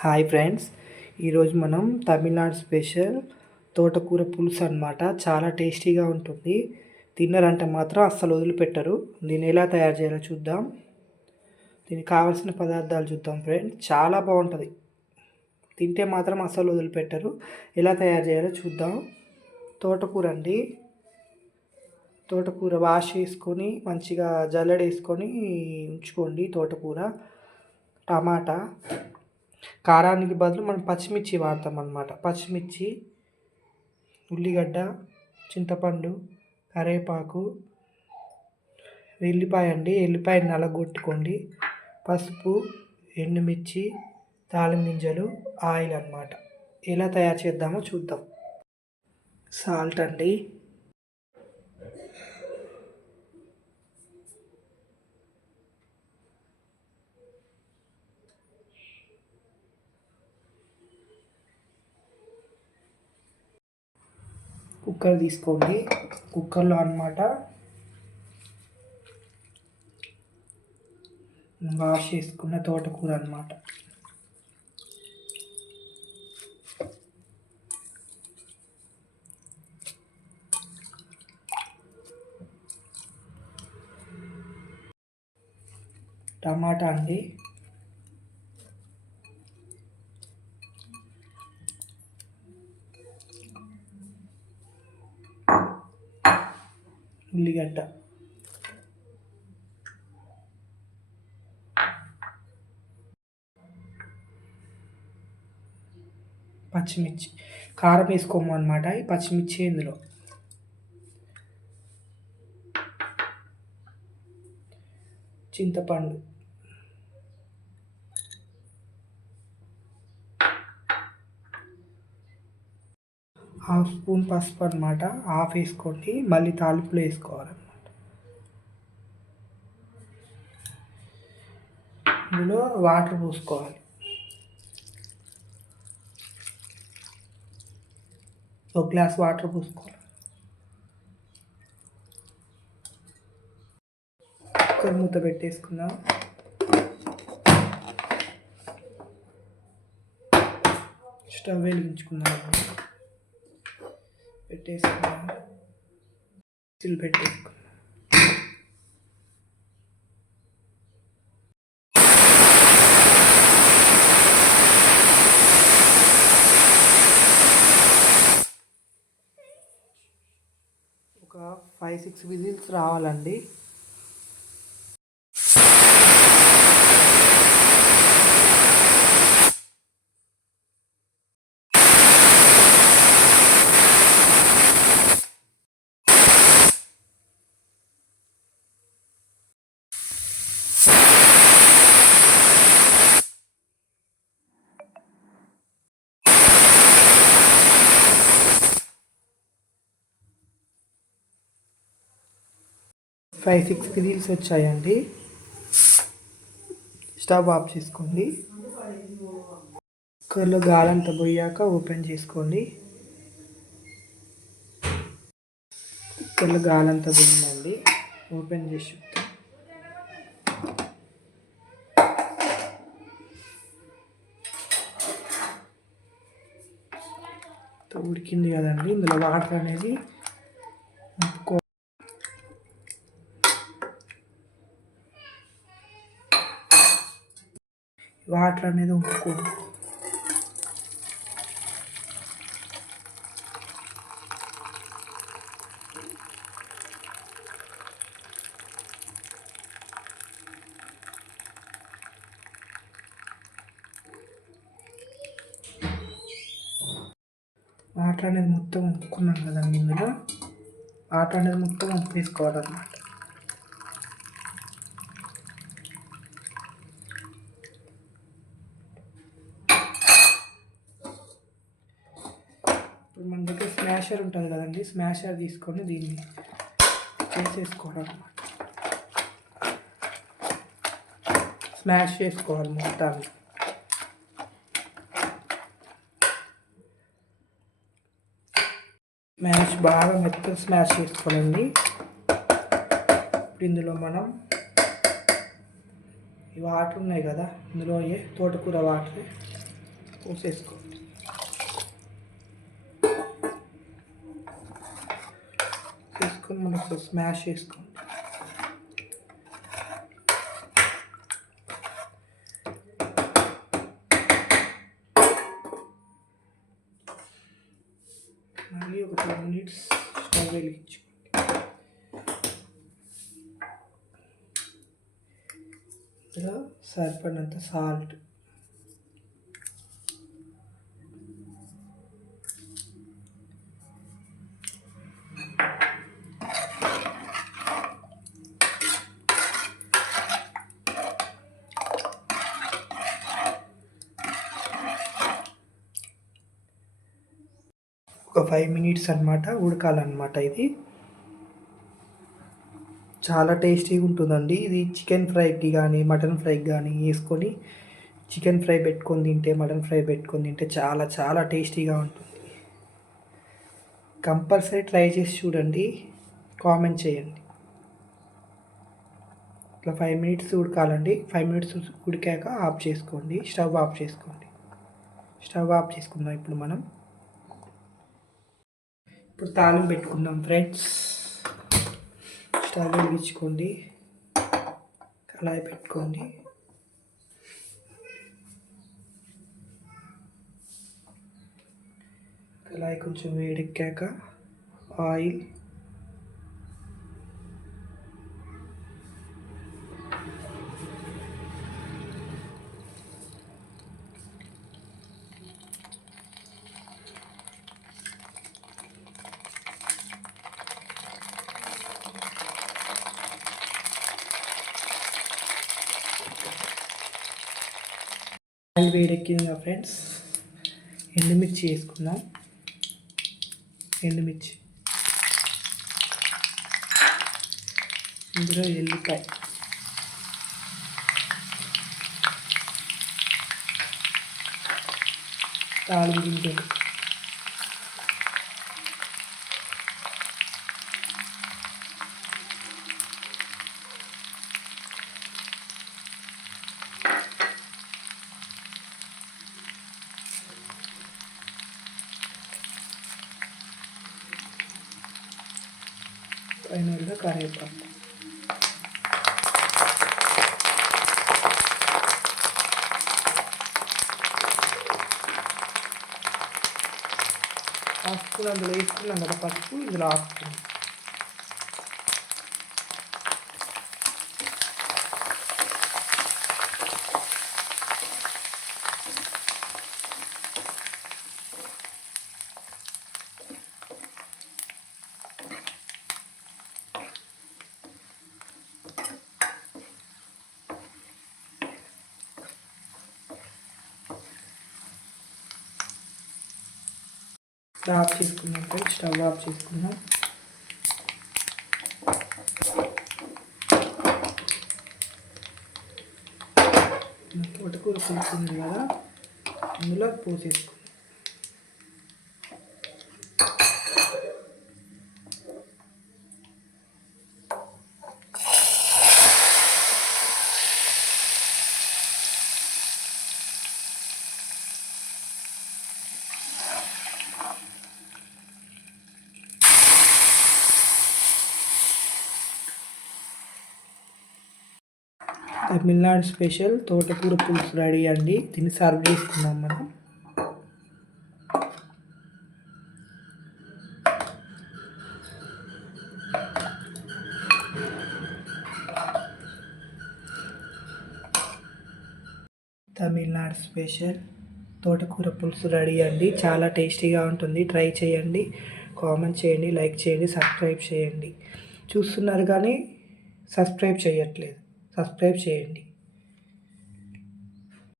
Hi friends ఈరోజు మనం Tamil Nadu special తోటకూర పులుసు అన్నమాట. చాలా టేస్టీగా ఉంటుంది. తిన్నారంటే మాత్రం అస్సలు వదిలిపెట్టరు. దీన్ని ఎలా తయారు చేయాలో చూద్దాం. దీనికి కావాల్సిన పదార్థాలు చూద్దాం ఫ్రెండ్స్. చాలా బాగుంటుంది. తింటే మాత్రం అస్సలు వదిలిపెట్టరు. ఎలా తయారు చేయాలో చూద్దాం. తోటకూర అండి. తోటకూర వాష్ చేసుకొని మంచిగా జల్లడేసుకొని ఉంచుకోండి తోటకూర. టమాటా. కారానికి బదులు మనం పచ్చిమిర్చి వాడతాం అన్నమాట పచ్చిమిర్చి ఉల్లిగడ్డ చింతపండు కరివేపాకు వెల్లిపాయ అండి. ఎల్లిపాయ నలగొట్టుకోండి. పసుపు ఎండుమిర్చి తాళింగింజలు ఆయిల్ అన్నమాట. ఎలా తయారు చేద్దామో చూద్దాం. సాల్ట్ అండి. కుక్కర్ తీసుకోండి. కుక్కర్లో అనమాట వాష్ చేసుకున్న తోటకూర అన్నమాట. టమాటా అండి. ఉల్లిగడ్డ పచ్చిమిర్చి. కారం వేసుకోము అనమాట ఈ పచ్చిమిర్చి ఇందులో. చింతపండు. హాఫ్ స్పూన్ పసుపు అనమాట హాఫ్ వేసుకోండి మళ్ళీ తాలింపులో వేసుకోవాలన్నమాట. ఇందులో వాటర్ పోసుకోవాలి. ఒక గ్లాస్ వాటర్ పోసుకోవాలి. కుక్కర్ మూత పెట్టేసుకుందాం. స్టవ్ వెలిగించుకుందాం. పెట్టేసుకున్నాను. సిల్ పెట్టేసుకున్నాను ఒక ఫైవ్ సిక్స్ విజిల్స్ రావాలండి. ఫైవ్ సిక్స్ రీల్స్ వచ్చాయండి. స్టవ్ ఆఫ్ చేసుకోండి. కుక్కర్లో గాలంతా పోయాక ఓపెన్ చేసుకోండి. కుక్కర్లో గాలంతా పోయిందండి. ఓపెన్ చేసి ఉడికింది కదండి. ఇందులో వాటర్ అనేది వాటర్ అనేది ఉంచుకోండి వాటర్ అనేది మొత్తం వంపుకున్నాం కదండి ఇందులో. వాటర్ అనేది మొత్తం వంపేసుకోవాలన్నమాట ఇప్పుడు మన దగ్గర స్మాషర్ ఉంటుంది కదండి స్మాషర్ తీసుకొని దీన్ని చేసేసుకోవడం అనమాట స్మాష్ చేసుకోవాలి మొత్తాన్ని. స్మాష్ బాగా మెత్తగా స్మాష్ చేసుకోవాలండి. ఇప్పుడు ఇందులో మనం ఈ వాటర్ ఉన్నాయి కదా ఇందులో ఏ తోటకూర వాటర్ పోసేసుకోవాలి. మనం ఇప్పుడు స్మాష్ చేసుకోండి మళ్ళీ ఒక టూ మినిట్స్ స్టవ్ వెలిగించుకోండి ఇలా సరిపడినంత సాల్ట్ ఒక ఫైవ్ మినిట్స్ అనమాట ఉడకాలన్నమాట ఇది. చాలా టేస్టీగా ఉంటుందండి. ఇది చికెన్ ఫ్రైకి కానీ మటన్ ఫ్రైకి కానీ వేసుకొని చికెన్ ఫ్రై పెట్టుకొని తింటే మటన్ ఫ్రై పెట్టుకొని తింటే చాలా చాలా టేస్టీగా ఉంటుంది. కంపల్సరీ ట్రై చేసి చూడండి. కామెంట్ చేయండి. ఇట్లా ఫైవ్ మినిట్స్ ఉడకాలండి. ఫైవ్ మినిట్స్ ఉడికాక ఆఫ్ చేసుకోండి. స్టవ్ ఆఫ్ చేసుకోండి. స్టవ్ ఆఫ్ చేసుకుందాం ఇప్పుడు మనం. ఇప్పుడు తాళం పెట్టుకుందాం ఫ్రెండ్స్ స్టవ్ వెలిగించుకోండి. కళాయి పెట్టుకోండి. కళాయి కొంచెం వేడెక్కాక ఆయిల్ ఆయిల్ వేడెక్కింది ఫ్రెండ్స్? ఎండుమిర్చి వేసుకుందాం. ఎండుమిర్చి. ఇందులో ఎల్లిపాయ. తాళం గింజలు ఫైనల్గా కరివేపాకు ఆకులు అందులో వేసుకున్నాం కదా పసుపు ఇందులో ఆకులు ఆఫ్ చేసుకున్నాం ఫ్రెండ్స్ స్టవ్ ఆఫ్ చేసుకున్నాం తోటకూర పులుసు ఉంది కదా అందులో పోసేసుకున్నాం తమిళనాడు స్పెషల్ తోటకూర పులుసు రెడీ అండి. దీన్ని సర్వ్ చేసుకుందాం మనం. తమిళనాడు స్పెషల్ తోటకూర పులుసు రెడీ అండి. చాలా టేస్టీగా ఉంటుంది. ట్రై చేయండి. కామెంట్ చేయండి లైక్ చేయండి సబ్స్క్రైబ్ చేయండి. చూస్తున్నారు కానీ సబ్స్క్రైబ్ చేయట్లేదు. సబ్స్క్రైబ్ చేయండి.